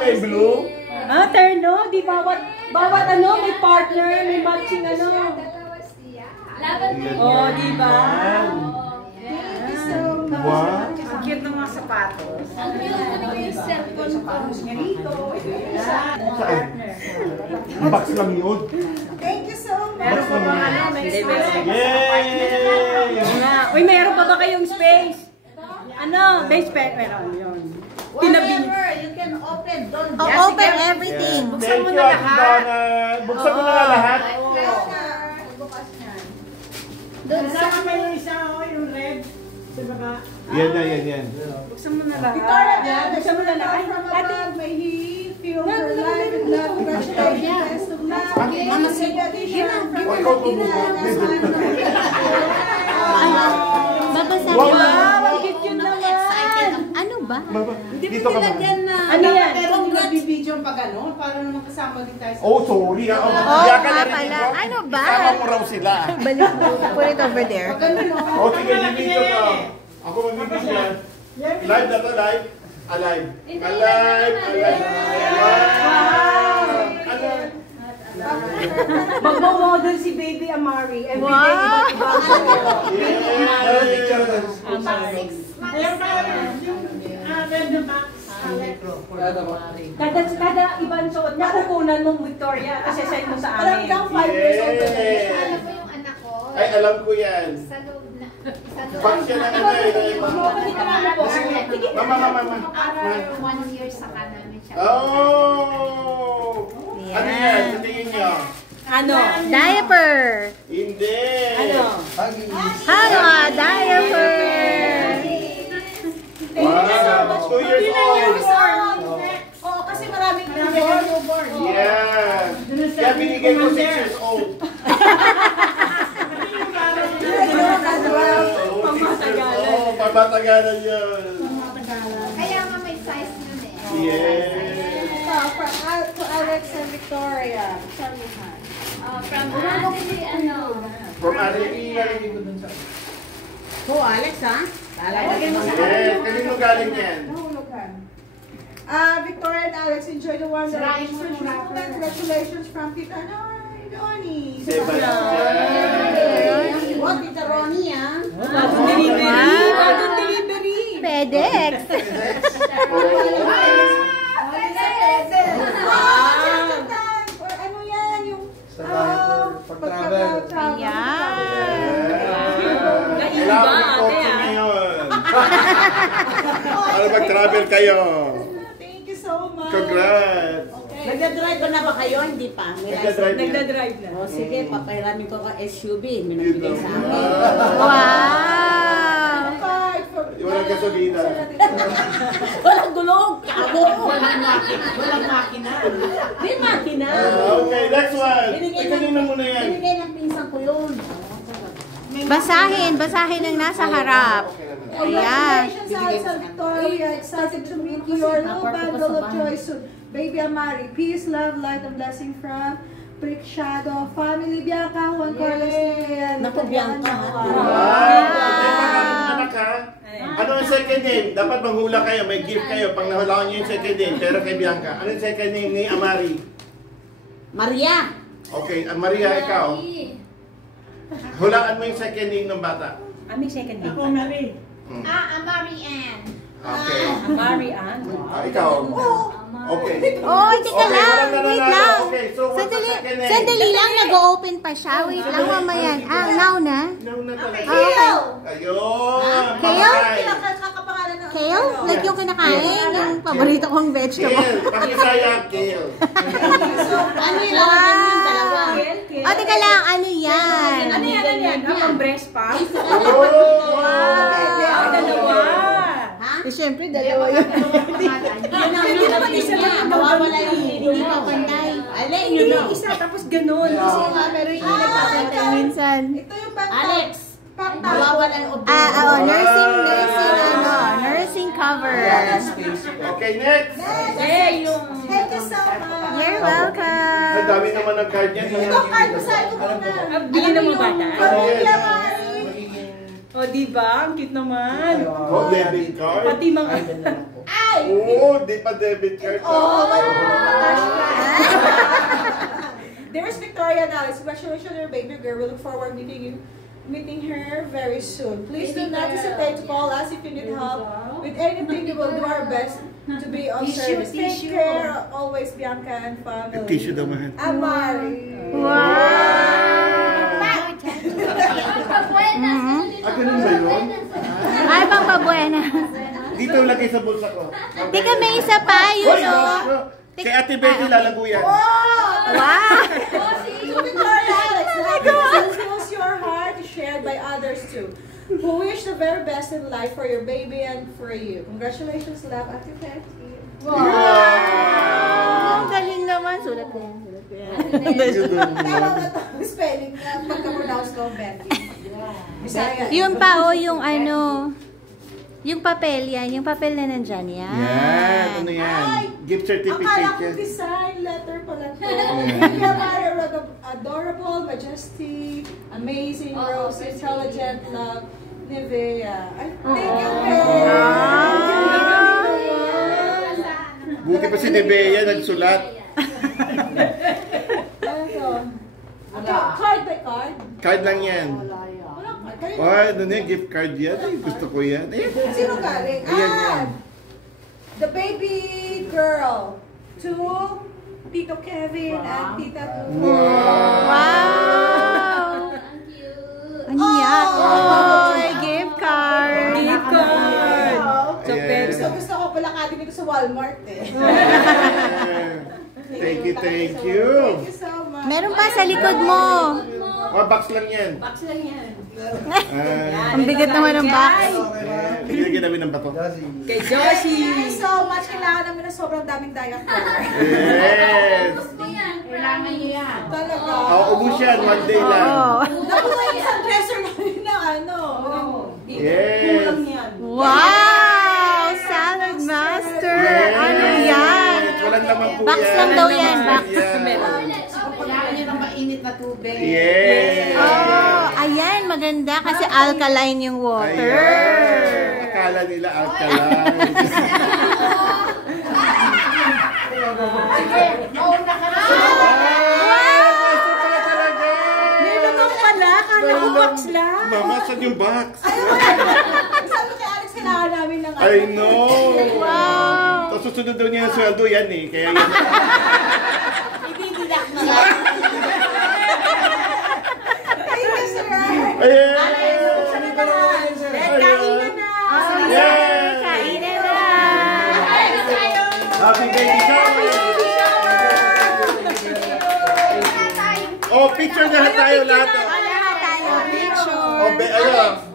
may blue? Ah, terno. Di bawat ano, may partner, may matching ano. Oh, di ba? Wow. Ang cute ng mga sapatos. Ang cute ng yung cellphone ko. Saan? Box lang yun. Thank you so much. Meron pa mga ano, may space. Yay! Uy, meron pa ba kayong space? Ano? May space. Meron, yun. Whatever, you can open. Don't Open everything. Thank you, Ate Donna. Buksan mo na lahat. bukas niyan. Kasama pa yung isa, yung red. Sa baba. Yan. Buksan mo na lahat. Victoria, Buksan mo na lahat. Ate, may he feel her life and love. Congratulations. Best of luck. Mama, say addition from Babasa Wow! ang cute yun naman. Ano ba? Dito ka ba? Ano yan? Pero nagbibideo pag ano, para naman kasama din tayo sa... Oh, sorry. Oo, Iyakan nga na rin pala. ito. Ano ba? Kasama mo raw sila. Balik mo. Put it over there. Oh, sige, video ka. Ako magbibigyan. Live na to, live. Alive. Alive. Alive. Magmo-model si Baby Amari. Everyday, Wow! Ayan pa yung red na box. Kada ibang suot niya, kukunan mo, Victoria, kasi send mo sa amin. Parang 5 years old. Alam mo yung anak ko? Ay, alam ko yan. Sa loob na. Back siya na Mama. After 1 year saka namin siya. Oh! Ano yan? Sa tingin niyo? Ano? Diaper. Hindi. Ano? Ano? Diaper. Wow! 2 years old. Oo, kasi maraming newborn. Yeah. Kaya binigay ko 6 years old. Oh, pamatagalan yun. Kaya nga may size yun eh. Yes. To Alex and Victoria. From Anthony, ano? From Argentina. Alex, ha? Yes. Kanino galing yan? Nahulugan. Victoria and Alex, enjoy the wonderful Christmas moment. Congratulations from Tita Donnie. Sebastian. What, Tita Ronnie, ah? Bagong delivery. Bagong delivery. FedEx. Ano yan? Yung Pag-travel. Kaiba, ate, ah. Para mag-travel kayo. Thank you so much. Congrats. Nagdadrive ba na ba kayo? Hindi pa. May Nagdadrive license. Nagdadrive na. O sige, papahiramin ko ka SUV. May nagbigay sa amin. Wow! Walang gasolina. Walang gulong! Kabo! Walang makina. May makina. Okay, next one. Kanina muna yan. Binigay ng pinsan ko yun. Basahin ang nasa harap. Ayan. Congratulations, Alsa Victoria. Excited to meet you. Your little bundle of joy soon. Baby Amari, peace, love, light, and blessing from Brick Shadow, Family Bianca, Juan Carlos, and Naku, Bianca. Anak ha? Ano ang second name? Dapat manghula kayo, may gift kayo pag nahulaan nyo yung second name, pero kay Bianca. Ano yung second name ni Amari? Maria. Okay, Maria, ikaw. Hulaan mo yung second name ng bata. May second name. Ako, Mary. Amari Ann. Okay. Mary Ann. Ikaw. Okay. Oh, teka lang. Wait lang. Okay, so what's the second name? Sandali lang. Nag-open pa siya. Wait lang, mamaya. Now na? Now na talaga. Okay. Ayun. Kale? Kakapangalan ng Kale? Like yung kinakain? Yung paborito kong vegetable. Kale. Pakisaya, Kale. Ano yung lalagyan mo yung dalawa? Oh, teka lang. Ano yan? Ano yan? Ang breast pa? Oh! Dalawa. Siyempre, dalawa yun. Yun ang naman isa niya. Mawawala yung hindi pa pantay. Alay, yun na. Isa, tapos ganun. Pero hindi nagpapantay minsan. Ito yung bag. Alex. Mawawala yung Nursing cover. Okay, next. Eh, yung... Thank you so much. You're welcome. Ang dami naman ng card yan. Ito, card mo sa ito muna. Bigyan ng mga bata. Pamilya Mari. O, diba? Ang cute naman. Oh, debit card. Pati mga... Oo, di pa debit card. Oh, my Dearest Victoria and Alex, congratulations on your baby girl. We look forward meeting her very soon. Please do not hesitate to call us if you need help with anything. We will do our best to be of service. Take care always, Bianca and family. Tissue daw, mahal. Amari. Ganun ba yun? Ay, pang pabuena. Dito lagay sa bulsa ko. Teka, may isa pa, yun Hoy, o. kay Ate Betty lalago yan. Wow! Victoria Alex, this fills your heart shared by others too. Who wish the very best in life for your baby and for you. Congratulations, love, Ate Betty. Ang galing naman. Sulat ko yan. Tama na ito, spelling na pagka-pronounce ko, Betty. Bisaya. Yung pa o, yung ano, yung papel yan. Yung papel na nandyan yan. Yan, ano yan? Gift certificate Akala ko yan. design letter pala ito. You're very adorable, majestic, amazing, rose, intelligent, love, Nivea. Thank you, Buti pa si Nebea nagsulat. Card by card? Card lang yan. Wala card. Oh, ano na yan? Gift card yan. Ay, gusto ko yan. Eh. Sino galing? Ayan yan. The baby girl to Tito Kevin and Tita Tutu. Wow! Ano yan? Oh, gift card. Gift card. So, Ayan. Gusto ko pala kati dito sa Walmart eh. Thank you, thank you. Thank you so much. Meron pa sa likod mo. Oh, box lang yan. Ang bigat naman ng box. Pinilagyan namin ng bato. Kay Josie. Thank you so much. Kailangan namin na sobrang daming diaper. Yes. Kailangan niyo yan. Talaga. Ubus yan. One day lang. Oo. Nakuha yung isang dresser namin na ano. Yes. Kulang yan. Wow! Salad Master! Yes. Ano yan? Walang naman po Box yan. lang daw yan, box. Kailangan niyo ng mainit na tubig. Yes. Oh, ayan, maganda kasi alkaline yung water. Ayan. Akala nila alkaline. Nilagong pala. Kala ko box lang. Mama, saan yung box? Sabi kay Alex, kailangan namin ng I know. Wow! Tapos susunod daw niya yung sweldo yan eh. Kaya yan. Ibibigak na lang. Thank you, sir. Ayan. Kainan na. Yes. Kainan na! Happy baby shower. Oh, picture na tayo lahat. Lahat tayo picture. Oh, ano?